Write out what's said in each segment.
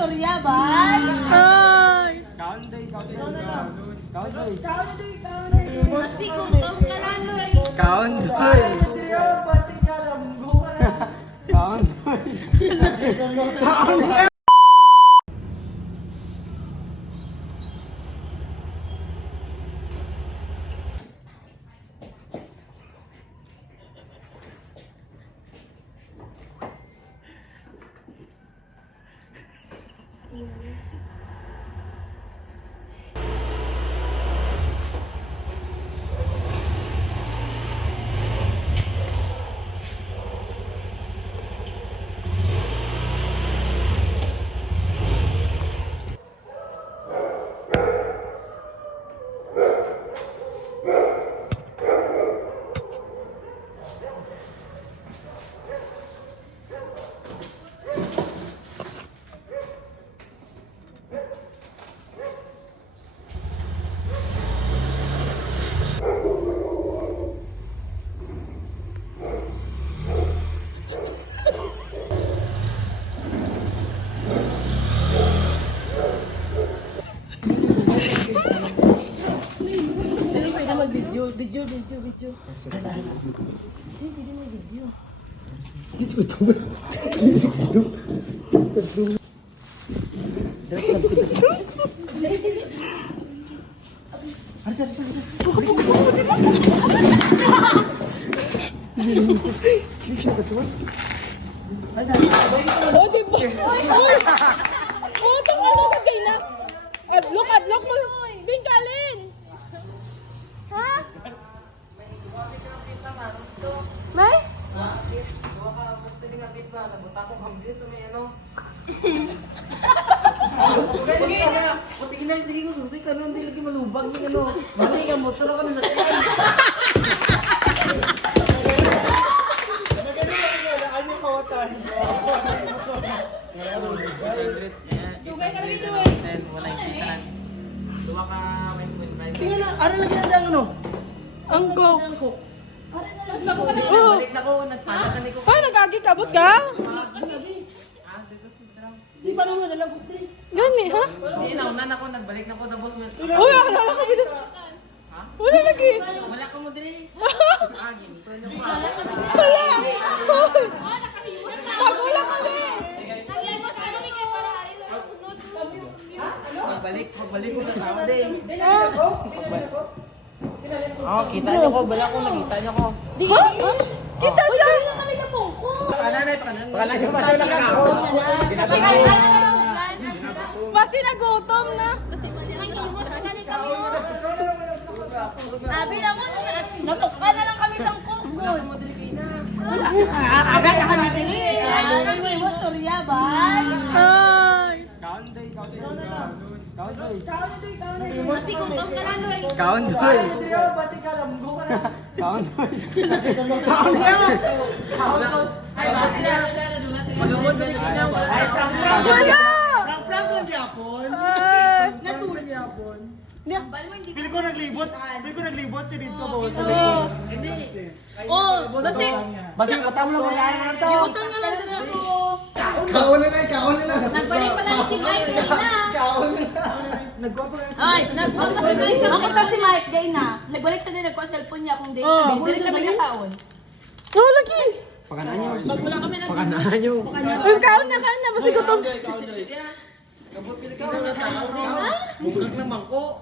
Storya ba? Ay! Pasti kung tawag ka laloy. Kaon doy. Kaon doy. Oh, di ba? Oh, itong ano ka kayo na? Adlock mo. Din kalin. Ha? May? Sige ko susi ka nun, hindi lagi malubag yung ano. Mali ka, motor ako na sakyan. Dugay ka lagi doon. Duwa ka, Tingnan na, ano lagi na ano? Angkok. Mas bago ka na. Oh. balik na ko, nagpanakan ko. Ay, nagagikabot ka? Di pa naman nalang kusti. Gani, ha? Hindi, naunan ako, nagbalik na ko, tapos Uy, akala ko bilit. Wala lagi. wala ko mo din. Agin, ito nyo pa. Wala. Ah, nakahiwas na. Tagula kami. Naghiwas ka namin kayo para ari sa sunod. Magbalik ko sa tao din. Ah. Oh, kita nyo ko, bala ko, nakita nyo ko. Ha? Kita siya. Wala kami na mongko. Pakanan pa kanan. Baka lang yung masaya na ako. Basi nagutom na. Kasi nanghiwas na galing kami. Sabi na mo, natukpan na lang kami ng kungkol. Aga ka kami din eh. Ay, mo Storya ba? Ay. Kaon doy. Kaon doy. Pasti kung tawag ka laloy. Kaon doy. Kaon doy. Ay, basi na dula sila. Magamon ba nyo na? Wala. Prank lang yapon. Ay. Natulog yapon. Bal mo hindi. Pili ko naglibot siya dito ba sa Oh. Oh, basi. Basta utang mo lang wala naman to. Utang na lang din ako. Kaon na lang. Nagbalik pa lang si Mike gay na. Kaon na lang. Nagwapo lang. Ay, nagpunta si Mike. Nagpunta si Mike gay na. Nagbalik siya din, nagkuha cellphone niya kung di. Dili kami nakaon. Oh, lagi. Pakanaan nyo. Wala kami nag. Pakanaan nyo. Uy, kaon na. Basi gutom. Kabot kasi kita nga tao din. Bukag na mangko.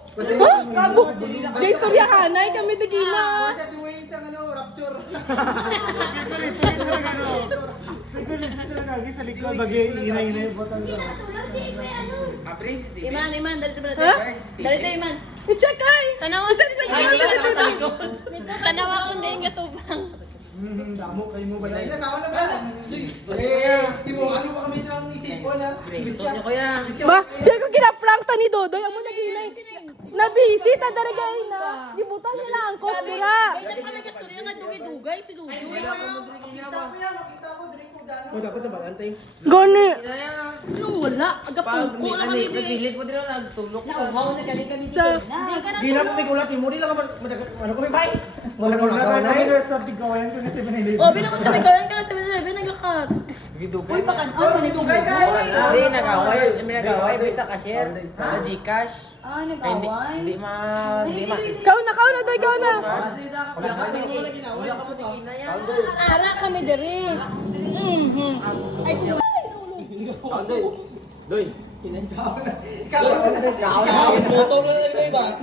May istorya hanay kami dagina. Siya duwain sa ano, rapture. Sa likod, bagay, inay-inay, botang Iman, dali tayo. Ha? Dali tayo, Iman. I-check ay. Tanawa sa Tanawa ko hindi yung gatubang. Damo kayo mo ba? Ay, nakaon na ba? Di mo, ano ba kami sa isipon ha? Gusto nyo kuya. Ba, di ko kinaprank ta ni Dodoy. Amo naginay. Nabisi ta daragay na. Gibutan niya lang ang kopira. Kaya kami kastorya nga dugay-dugay si Dudoy. Makita ko yan, makita ko. Dali ko dano. O, dapat na ba? Antay. Gani. Anong wala? Agapungko lang kami. Nagsilit mo din ako, nagtulog ko. Wow, nagaling kami Sa Gina ko may gulat, mo rin lang ano ko may bay? Wala ko na. Wala ko na. Sa tigawayan ko na 7-Eleven. Oh, bilang ko sa Bigayan ka sa 7-Eleven, naglakat. Uy, baka ano nagdugay ka? Hindi, nag-away. May nag-away. May sa cashier. Sa Gcash. Ah, Hindi nag-away. ma... Ikaw na, day, ikaw na. Wala ka mo tingin na yan. Ara kami diri. Ay,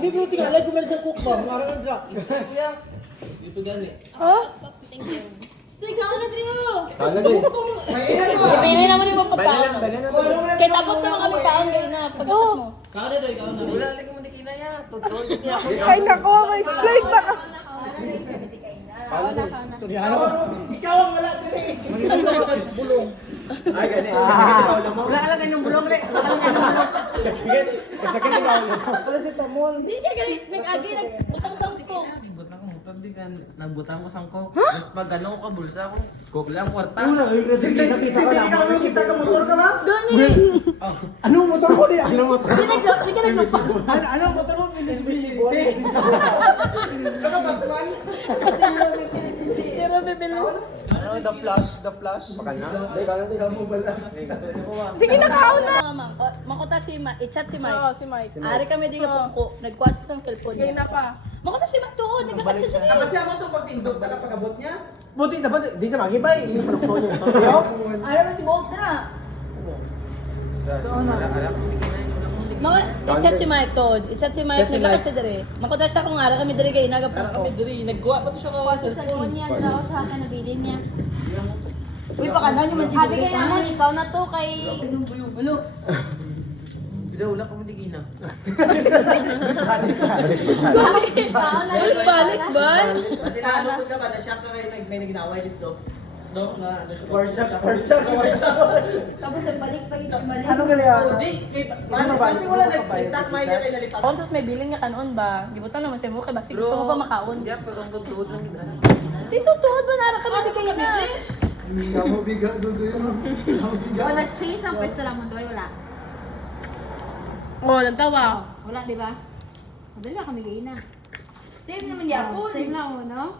Hindi mo tingala, gumalit sa cook ba? Marang ang drop. oh? Pili naman yung pagkaon. Kaya tapos na kami taon kayo na pagkaon mo. Wala lagi mo tingin na yan. Totoo niya ako. Ay, nako, may explain ba ka? Ikaw ang wala din eh. Bulong. Ay, gani. Wala ka lang ganyan bulong, Re. Wala ka lang ganyan bulong. Kasakit yung ulo. Wala si Tamol. Hindi ka galit. Nag-agi, nagutang sa ko. Butang ko mutag di kan. Nagbutang ko sang coke. Tapos pag ano ko bulsa ko. Coke lang kwarta. Una, kasi nakita ka lang. Kita ka motor ka ba? Doon eh. Anong motor mo di? Anong motor? Hindi ka naglupa. Anong motor mo? Bilis-bilis. Nakapagpuan? Pero bibili. Ano, the flash. Bakal na? Hindi, kalang tingnan mo ba lang? Sige na, kaon na. Makuta si Mike. I-chat si Mike. Oo, si Mike. Ari kami di ka pungko. Nagkuha siya sa cellphone Gay niya. na pa. Makuta si Mike doon. Nagkakat siya siya. Kasi ako itong pagtindog, baka pagabot niya. Buti dapat, di sa magibay. Yung panukso niya. Yo? Ari ba si Bolt na? Mga, i-chat si Mike doon. I-chat si Mike. Nagkakat siya diri. Makuta siya kung ara kami diri kayo. Nagapungko. Nagkuha pa to siya ko sa Cellphone niya daw sa akin nabili niya. Uy, baka na naman si Sabi kaya naman, ikaw na to kay... Wala ka mo tingin na. Balik ba? Kasi naano ko ka ba na siya ka may naginaway dito. No, na ano siya. Workshop. Tapos nagbalik pa ito. Ano ka niya? Hindi, kasi wala nag-tap mind niya kay nalipat. Kung tapos may biling nga kanon ba? Gibutan naman siya mo kay basi gusto mo pa makaon. Hindi, pero ang tutuod lang ito. Dito tuhod ba nara ka na kayo na? Mabiga, dudoy mo. O, nag-chase ang pwesto lang mundo, wala. Oh, nagtawa. Wala, di ba? Madali na kami gay na. Same naman yapon. Same lang, no?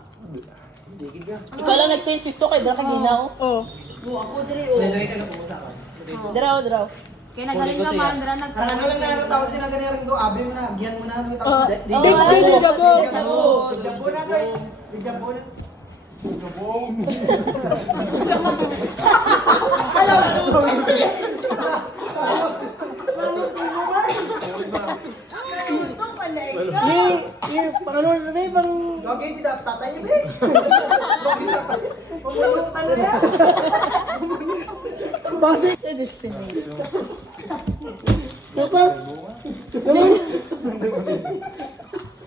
Ikaw lang nag-change pisto kay dara kay ginaw. Oh. Ako diri o. Diraw. Kaya nagaling ka man, dara Parang ano lang na tawag sila ganyan do, abi mo na, giyan mo na. Oh. Oh, Dig, gabo. Bigyan na to. Bigyan po na. Ano na ba? Pang... Okay, si tatay niyo, be. Okay, tatay. Pumulungan na yan. Basic. Dapat.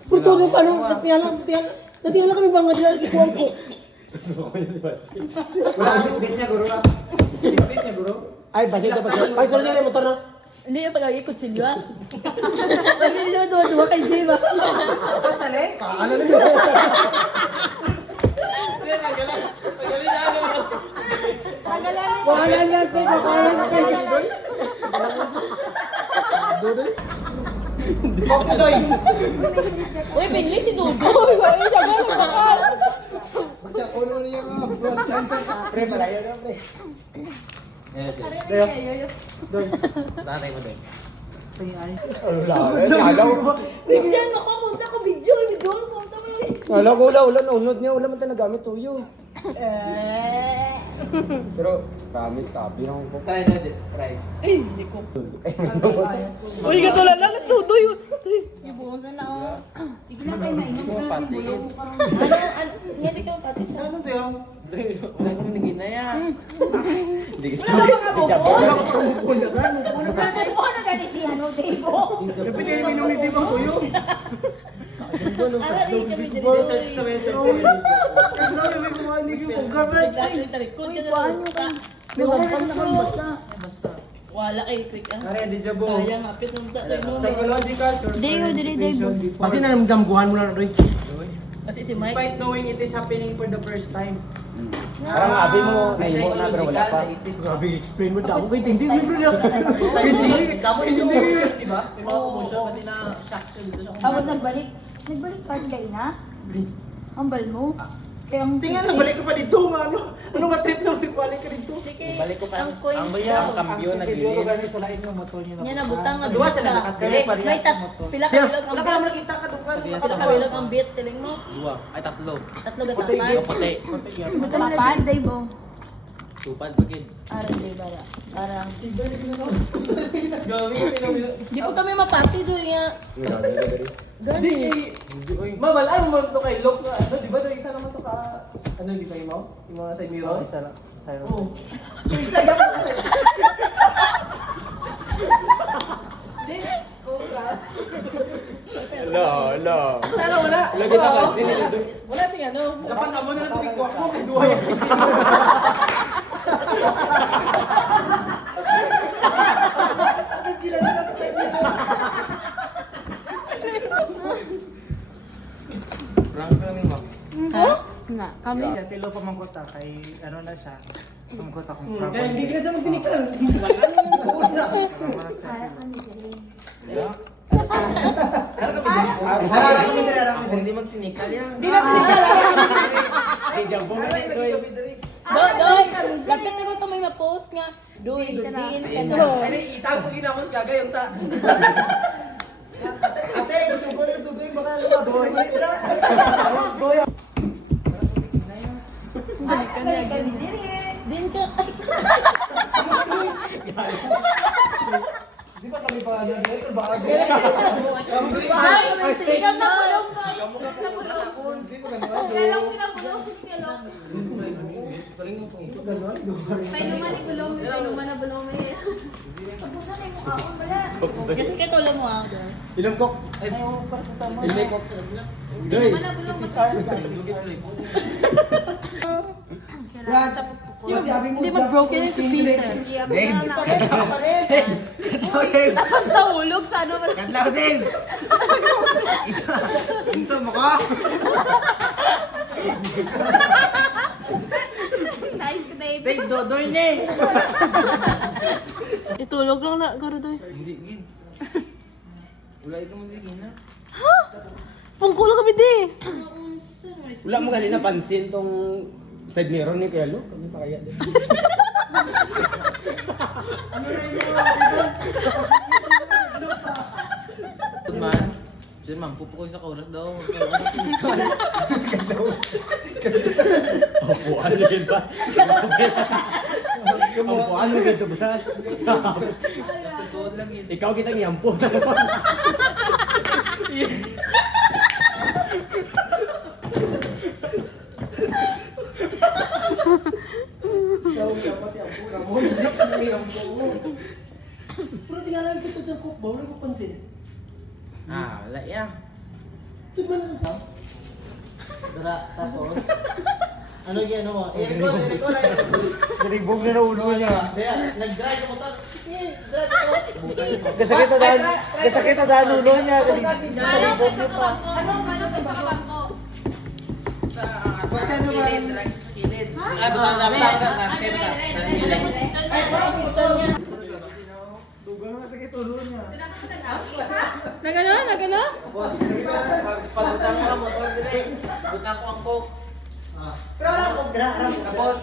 Puto mo paano? Natiyala kami bang madalang ikuwang ko. Wala ang bit niya, guro. Bit niya, guro. Ay, basic dapat siya. Ay, sorry na motor na. Hindi yung pag-agi ko silwa. Kasi hindi siya duwa kay Jay ba? Basta na eh. Ano na yun? Pangalan last time, pangalan na kayo. Papudoy. Uy, pingli si Dudo. Ay, siya ba? Bakal. Basta ulo niya mga cancer. Pre, malayo na, pre. Tatay mo din. Bigyan ako, punta ko video. Video mo, punta mo. Wala ko ulan, unod niya, ulan man tayo nagamit tuyo. Pero, promise, sabi ng ko. Try na din. Try. Uy, katulad lang. Tutoy. Ibuhusan na, oh. Sige lang kayo, nainom ka. Ibulong ko parang... Nga di ka pati sa... Ano to yun? Wala ko tingin na yan. Hindi kasi. Wala ko na ganitihan, no, Debo. Dapat kayo minumit di ba tuyo? Ara, di kami diri. Search na may search. Talikod ka na lang. Nagpapam na kang basa. Wala kay Trick ah. Are, di jabo. Sayang, hapit nung Psychological Debo. Kasi nanamdamguhan mo na, Roy. Kasi si Mike. Despite knowing it is happening for the first time. Parang abi mo, nahimo na pero wala pa. Grabe, explain mo daw. Wait, hindi mo bro. Di ba? Pinuha mo siya, pati na shock siya dito sa Tapos nagbalik. Nagbalik ka, gay na? Ambal mo? Tingnan na, balik ka pa dito nga, ano? Ano nga trip na balik ka dito? Balik ko pa. Ang coins Ang daw. kampiyon na Siguro gilid. gani sa lain ng motor niya. Yan nabutang na Duwa sila beats ka. nakatire pa May sa motor. pila ka bilog ang Wala ka naman nakita ka doon ka. Pila ka bilog ang beats siling mo. Dua. Ay, tatlo. Tatlo Yung gatapan. puti. Papad, day bo. Tupad bagid. Aran di bara. Parang Gawi, di po kami mapati doon nga. Di, mamal, ano mo to kay Lok na, ano, di ba doon isa naman to ka, ano, di ba yung mga side mirror? Isa lang, side mirror. Isa dapat ka side Sana wala. Lagi na ka, wala sing ano. Dapat na mo na tuwing ko ako, may duwa yan. Tapos gila na sa side mirror. Prank lang mo. Ha? Na, kami. Kaya tilo pa mangkota kay ano na siya. Mangkota kung Kaya hindi ka na siya magdinig ka lang. Hindi magtinikal yan. Hindi na Doy, lapit na ko ito may ma-post nga. Doy, diin ka na. Ano, itago ginamos gagayong ta. Ate, sugo yung baka lumabas. Balik ka na. Din ka. Di ba kami pa ano dito? Baka Ay, may sigaw na bulong. Kelong pinabulong si Kelong. May naman ni bulong, may naman na bulong may. Tapusan ay mukha ko wala. Kasi kaya tolo mo ah. Ilang kok? Ay, ilay kok. May naman na bulong Hindi mag-broken into pieces. Tapos nahulog sa ano. Kadlaw din. Ito mo ka. Nice Dave. Dave, dodoy ni. Itulog lang na, garo doy. Hindi, gid. Wala ito mo din na. Pungkulo kami di. Wala mo ganun napansin tong side mirror ni Kuya Lo. Kami pa kaya din. Good man. Sir, ma'am, pupukoy sa chorus daw. Upuan mo yun ba? Upuan mo ganito ba? Suod lang yun. Ikaw kitang yampo. Ikaw dapat yampo na mo. Hindi yampo mo. Pero tingnan ko ito sa cook ba? Wala ko pansin. Wala yan. Tignan lang ka. Tapos, ano yan mo? Nalibog na ulo niya. Nag-drive yung motor. Kasakit na dahil ulo niya. Paano ka sa kabangko? Paano ka sa kabangko? Basta ano ba? Kilid, sa kilid. Dugang masakit ulo niya. Nagano? Nagano? Tapos, pagutang ko ang motor direct. Butang ko ang coke. Tapos,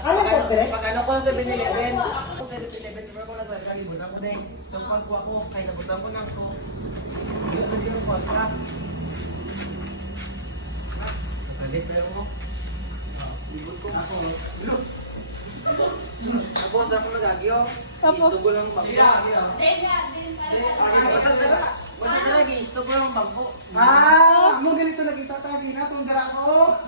pag ano ko sa Biniliben, ako sa Biniliben, di ba ko nagkakalibutan ko din. Tungkol ko ako, kaya nabutang ko ng coke. Hindi ko yung contract. Nakalit pa ako. Libot ko ako. Tapos, ako nagagyo. Tapos? Istugo lang bangko. Basta talaga, istugo lang bangko. Mo ganito nakita tayo na itong dala ko.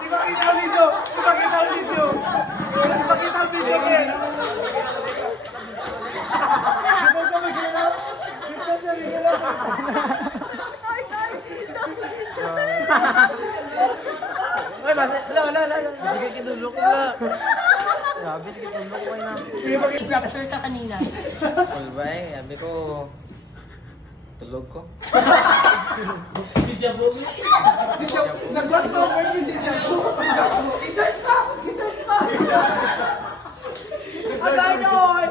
Di ba kita ang video? Di ba kita ang video? Di ba kita ang video, Ken? Di ba sabi ko na? Di ba sabi ko na? Ay, wala. Sige, kinulok ko na. Grabe, sige, kinulok ko na. Rapture ka kanina. Kulba sabi ko, tulog ko. Nag-watch pa ako yung DJ ko. I-search pa! Agay noon!